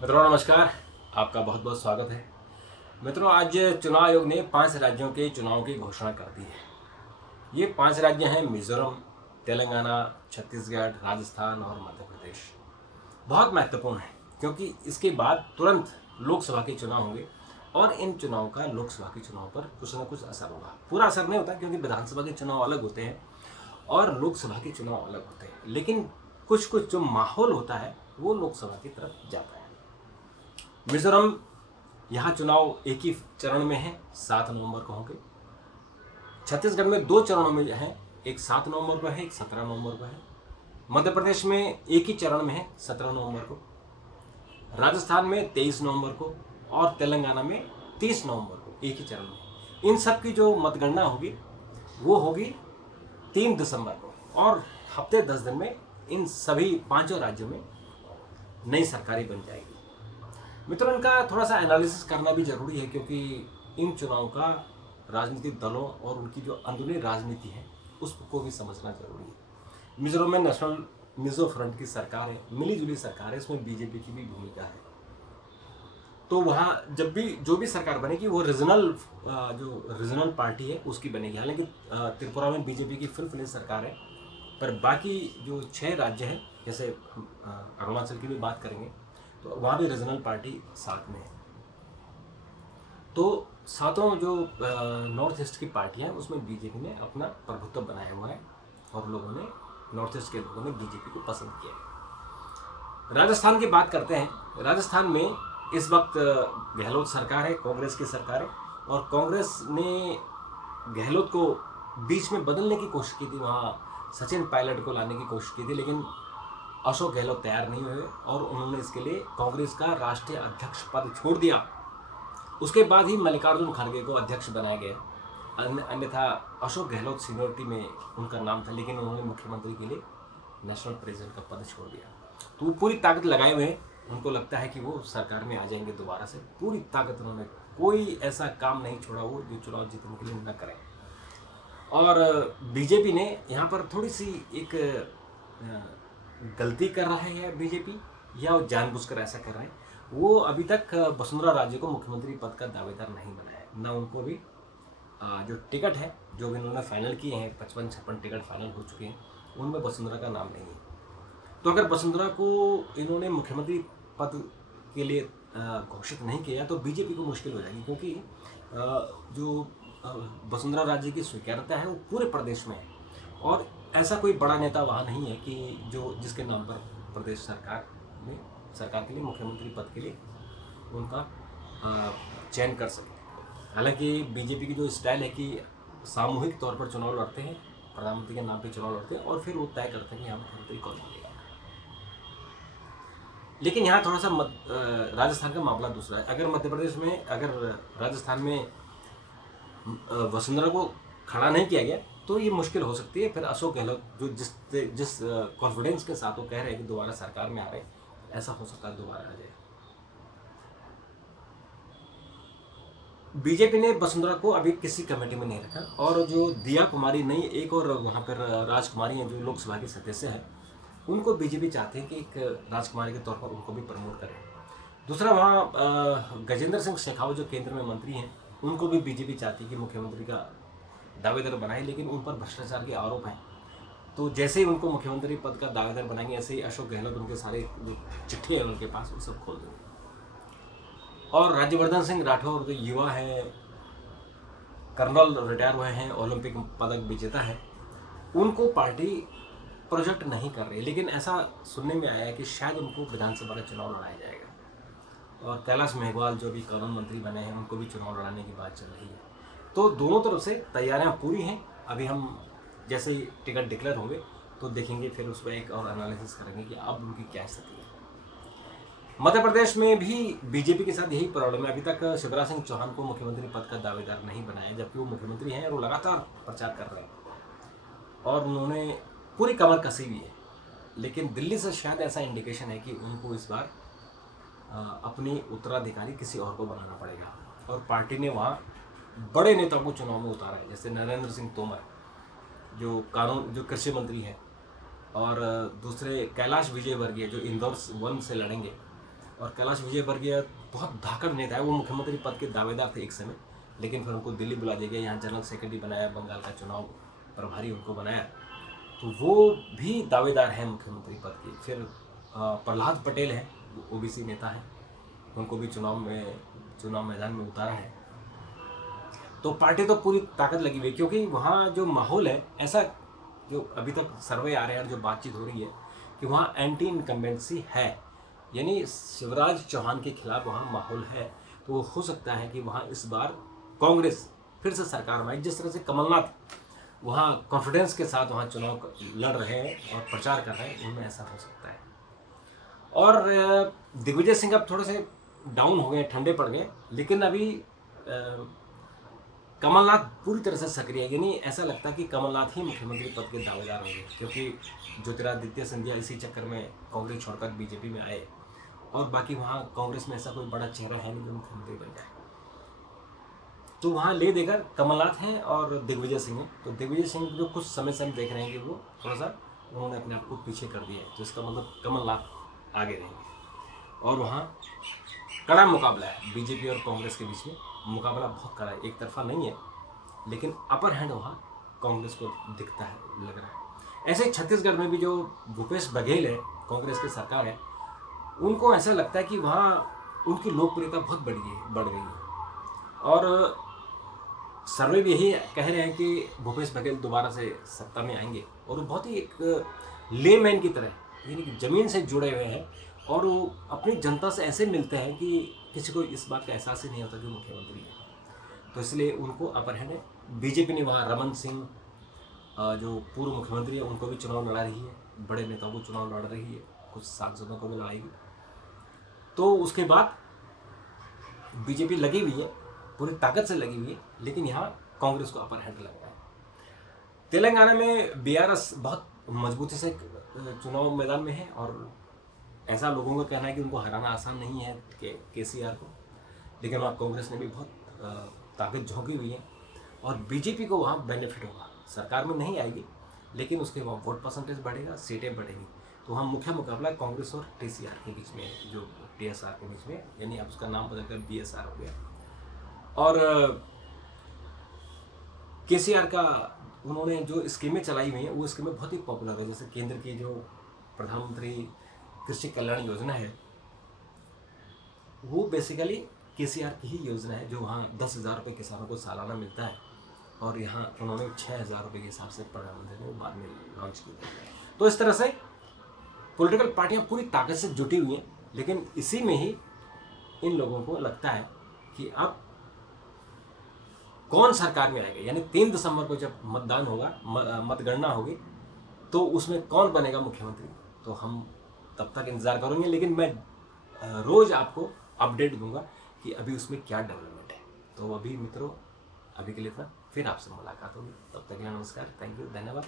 मित्रों नमस्कार। आपका बहुत बहुत स्वागत है। मित्रों, आज चुनाव आयोग ने 5 राज्यों के चुनाव की घोषणा कर दी है। ये 5 राज्य हैं मिजोरम, तेलंगाना, छत्तीसगढ़, राजस्थान और मध्य प्रदेश। बहुत महत्वपूर्ण है क्योंकि इसके बाद तुरंत लोकसभा के चुनाव होंगे और इन चुनाव का लोकसभा के चुनाव पर कुछ ना कुछ असर होगा। पूरा असर नहीं होता क्योंकि विधानसभा के चुनाव अलग होते हैं और लोकसभा के चुनाव अलग होते हैं, लेकिन कुछ कुछ जो माहौल होता है वो लोकसभा की तरफ जाता है। मिजोरम, यहाँ चुनाव एक ही चरण में है, 7 नवंबर को होंगे। छत्तीसगढ़ में 2 चरणों में है, एक 7 नवंबर को है, एक 17 नवंबर को है। मध्य प्रदेश में एक ही चरण में है, 17 नवंबर को। राजस्थान में 23 नवंबर को और तेलंगाना में 30 नवंबर को, एक ही चरण में। इन सब की जो मतगणना होगी वो होगी 3 दिसंबर को और हफ्ते 10 दिन में इन सभी 5 राज्यों में नई सरकारें बन जाएगी। मित्रों, इनका थोड़ा सा एनालिसिस करना भी जरूरी है क्योंकि इन चुनाव का राजनीतिक दलों और उनकी जो अंदरूनी राजनीति है उसको भी समझना जरूरी है। मिजोरम में नेशनल मिजो फ्रंट की सरकार है, मिली जुली सरकार है, इसमें बीजेपी की भी भूमिका है। तो वहाँ जब भी जो भी सरकार बनेगी वो रीजनल पार्टी है उसकी बनेगी। हालांकि त्रिपुरा में बीजेपी की फुल फ्लेज सरकार है, पर बाकी जो 6 राज्य हैं, जैसे अरुणाचल की भी बात करेंगे तो वहाँ भी रीजनल पार्टी साथ में है। तो सातों जो नॉर्थ ईस्ट की पार्टियां हैं उसमें बीजेपी ने अपना प्रभुत्व बनाया हुआ है और लोगों ने, नॉर्थ ईस्ट के लोगों ने बीजेपी को पसंद किया है। राजस्थान की बात करते हैं। राजस्थान में इस वक्त गहलोत सरकार है, कांग्रेस की सरकार है, और कांग्रेस ने गहलोत को बीच में बदलने की कोशिश की थी, वहाँ सचिन पायलट को लाने की कोशिश की थी, लेकिन अशोक गहलोत तैयार नहीं हुए और उन्होंने इसके लिए कांग्रेस का राष्ट्रीय अध्यक्ष पद छोड़ दिया। उसके बाद ही मल्लिकार्जुन खड़गे को अध्यक्ष बनाया गया। अन्यथा अशोक गहलोत सीनियरिटी में उनका नाम था, लेकिन उन्होंने मुख्यमंत्री के लिए नेशनल प्रेसिडेंट का पद छोड़ दिया। तो वो पूरी ताकत लगाए हुए हैं, उनको लगता है कि वो सरकार में आ जाएंगे दोबारा से। पूरी ताकत उन्होंने, कोई ऐसा काम नहीं छोड़ा वो जो चुनाव जीतने के लिए न करें। और बीजेपी ने यहाँ पर थोड़ी सी एक गलती कर रहा है बीजेपी, या वो जानबूझकर ऐसा कर रहे हैं। वो अभी तक वसुंधरा राजे को मुख्यमंत्री पद का दावेदार नहीं बनाया है, न उनको भी जो टिकट है जो भी इन्होंने फाइनल किए हैं, 55-56 टिकट फाइनल हो चुके हैं, उनमें वसुंधरा का नाम नहीं है। तो अगर वसुंधरा को इन्होंने मुख्यमंत्री पद के लिए घोषित नहीं किया तो बीजेपी को मुश्किल हो जाएगी, क्योंकि जो वसुंधरा राजे की स्वीकार्यता है वो पूरे प्रदेश में है और ऐसा कोई बड़ा नेता वहाँ नहीं है कि जो जिसके नाम पर प्रदेश सरकार के लिए मुख्यमंत्री पद के लिए उनका चयन कर सके। हालांकि बीजेपी की जो स्टाइल है कि सामूहिक तौर पर चुनाव लड़ते हैं, प्रधानमंत्री के नाम पे चुनाव लड़ते हैं और फिर वो तय करते हैं कि यहाँ मुख्यमंत्री कौन बनेगा। लेकिन यहाँ थोड़ा सा राजस्थान का मामला दूसरा है। अगर मध्य प्रदेश में, अगर राजस्थान में वसुंधरा को खड़ा नहीं किया गया तो ये मुश्किल हो सकती है। फिर अशोक गहलोत जो जिस कॉन्फिडेंस के साथ वो कह रहे हैं कि दोबारा सरकार में आ रहे हैं, ऐसा हो सकता है दोबारा आ जाए। बीजेपी ने वसुंधरा को अभी किसी कमेटी में नहीं रखा, और जो दिया कुमारी नई एक और वहाँ पर राजकुमारी हैं जो लोकसभा के सदस्य हैं, उनको बीजेपी चाहते हैं कि एक राजकुमारी के तौर पर उनको भी प्रमोट करें। दूसरा, वहाँ गजेंद्र सिंह शेखावत जो केंद्र में मंत्री हैं, उनको भी बीजेपी चाहती है कि मुख्यमंत्री का दावेदार बनाए, लेकिन उन पर भ्रष्टाचार के आरोप हैं। तो जैसे ही उनको मुख्यमंत्री पद का दावेदार बनाएंगे, ऐसे ही अशोक गहलोत उनके सारे जो चिट्ठी है उनके पास वो सब खोल देंगे। और राज्यवर्धन सिंह राठौर जो युवा है, कर्नल रिटायर हुए हैं, ओलंपिक पदक विजेता है, उनको पार्टी प्रोजेक्ट नहीं कर रही, लेकिन ऐसा सुनने में आया है कि शायद उनको विधानसभा का चुनाव लड़ाया जाएगा। और कैलाश मेघवाल जो भी कानून मंत्री बने हैं, उनको भी चुनाव लड़ाने की बात चल रही है। तो दोनों तरफ से तैयारियां पूरी हैं। अभी हम जैसे ही टिकट डिक्लेयर होंगे तो देखेंगे, फिर उस पर एक और एनालिसिस करेंगे कि अब उनकी क्या स्थिति है। मध्य प्रदेश में भी बीजेपी के साथ यही प्रॉब्लम है। अभी तक शिवराज सिंह चौहान को मुख्यमंत्री पद का दावेदार नहीं बनाया, जबकि वो मुख्यमंत्री हैं और वो लगातार प्रचार कर रहे हैं और उन्होंने पूरी कमर कसी हुई है। लेकिन दिल्ली से शायद ऐसा इंडिकेशन है कि उनको इस बार अपनी उत्तराधिकारी किसी और को बनाना पड़ेगा, और पार्टी ने वहाँ बड़े नेताओं को चुनाव में उतारा है, जैसे नरेंद्र सिंह तोमर जो कृषि मंत्री है, और दूसरे कैलाश विजयवर्गीय जो इंदौर 1 से लड़ेंगे, और कैलाश विजयवर्गीय बहुत धाकड़ नेता है, वो मुख्यमंत्री पद के दावेदार थे एक समय, लेकिन फिर उनको दिल्ली बुला दिया गया, यहाँ जनरल सेक्रेटरी बनाया, बंगाल का चुनाव प्रभारी उनको बनाया, तो वो भी दावेदार हैं मुख्यमंत्री पद के। फिर प्रहलाद पटेल हैं, ओबीसी नेता हैं, उनको भी चुनाव मैदान में उतारा है। तो पार्टी तो पूरी ताकत लगी हुई, क्योंकि वहाँ जो माहौल है ऐसा, जो अभी तक सर्वे आ रहे हैं और जो बातचीत हो रही है कि वहाँ एंटी इनकम्बेंसी है, यानी शिवराज चौहान के खिलाफ वहाँ माहौल है। तो हो सकता है कि वहाँ इस बार कांग्रेस फिर से सरकार में आए। जिस तरह से कमलनाथ वहाँ कॉन्फिडेंस के साथ वहाँ चुनाव लड़ रहे हैं और प्रचार कर रहे हैं, उनमें ऐसा हो सकता है। और दिग्विजय सिंह अब थोड़े से डाउन हो गए, ठंडे पड़ गए, लेकिन अभी कमलनाथ पूरी तरह से सक्रिय है, यानी ऐसा लगता है कि कमलनाथ ही मुख्यमंत्री पद के दावेदार होंगे, क्योंकि ज्योतिरादित्य सिंधिया इसी चक्कर में कांग्रेस छोड़कर बीजेपी में आए, और बाकी वहाँ कांग्रेस में ऐसा कोई बड़ा चेहरा है नहीं जो मुख्यमंत्री बन जाए। तो वहाँ ले देकर कमलनाथ हैं और दिग्विजय सिंह हैं। तो दिग्विजय सिंह जो कुछ समय से हम देख रहे हैं कि वो थोड़ा सा उन्होंने अपने आप को पीछे कर दिया है, तो इसका मतलब कमलनाथ आगे रहेंगे। और वहाँ कड़ा मुकाबला है बीजेपी और कांग्रेस के बीच में, मुकाबला बहुत कड़ा है, एक तरफा नहीं है, लेकिन अपर हैंड वहाँ कांग्रेस को दिखता है, लग रहा है। ऐसे ही छत्तीसगढ़ में भी जो भूपेश बघेल है, कांग्रेस की सरकार है, उनको ऐसा लगता है कि वहाँ उनकी लोकप्रियता बहुत बढ़ गई है। और सर्वे भी यही कह रहे हैं कि भूपेश बघेल दोबारा से सत्ता में आएंगे, और वो बहुत ही एक लेमैन की तरह, यानी कि ज़मीन से जुड़े हुए हैं, और वो अपनी जनता से ऐसे मिलते हैं कि किसी को इस बात का एहसास ही नहीं होता कि मुख्यमंत्री है। तो इसलिए उनको अपर हैंड है। बीजेपी ने वहाँ रमन सिंह जो पूर्व मुख्यमंत्री है, उनको भी चुनाव लड़ा रही है, बड़े नेताओं को चुनाव लड़ रही है, कुछ सांसदों को भी लड़ाएगी। तो उसके बाद बीजेपी लगी हुई है, पूरी ताकत से लगी हुई है, लेकिन यहाँ कांग्रेस को अपर हैंड लग रहा है। तेलंगाना में बीआरएस बहुत मजबूती से चुनाव मैदान में है, और ऐसा लोगों का कहना है कि उनको हराना आसान नहीं है केसीआर को, लेकिन वहाँ कांग्रेस ने भी बहुत ताकत झोंकी हुई है, और बीजेपी को वहाँ बेनिफिट होगा। सरकार में नहीं आएगी, लेकिन उसके वहाँ वोट परसेंटेज बढ़ेगा, सीटें बढ़ेगी। तो वहाँ मुख्य मुकाबला कांग्रेस और टीसीआर के बीच में है, जो टीएसआर के बीच में, यानी अब उसका नाम बदलकर बीएसआर हो गया। और केसीआर का उन्होंने जो स्कीमें चलाई हुई हैं, वो स्कीमें बहुत ही पॉपुलर है। जैसे केंद्र की जो प्रधानमंत्री कृषि कल्याण योजना है, वो बेसिकली केसीआर की ही योजना है, जो वहाँ 10,000 रुपये किसानों को सालाना मिलता है, और यहाँ उन्होंने 6,000 रुपये के हिसाब से प्रधानमंत्री ने बाद में लॉन्च किया। तो इस तरह से पॉलिटिकल पार्टियाँ पूरी ताकत से जुटी हुई हैं, लेकिन इसी में ही इन लोगों को लगता है कि अब कौन सरकार में आएगा, यानी 3 दिसंबर को जब मतदान होगा, मतगणना होगी, तो उसमें कौन बनेगा मुख्यमंत्री, तो हम तब तक इंतज़ार करेंगे। लेकिन मैं रोज़ आपको अपडेट दूंगा कि अभी उसमें क्या डेवलपमेंट है। तो अभी मित्रों, अभी के लिए था, फिर आपसे मुलाकात होगी, तब तक के लिए नमस्कार, थैंक यू, धन्यवाद।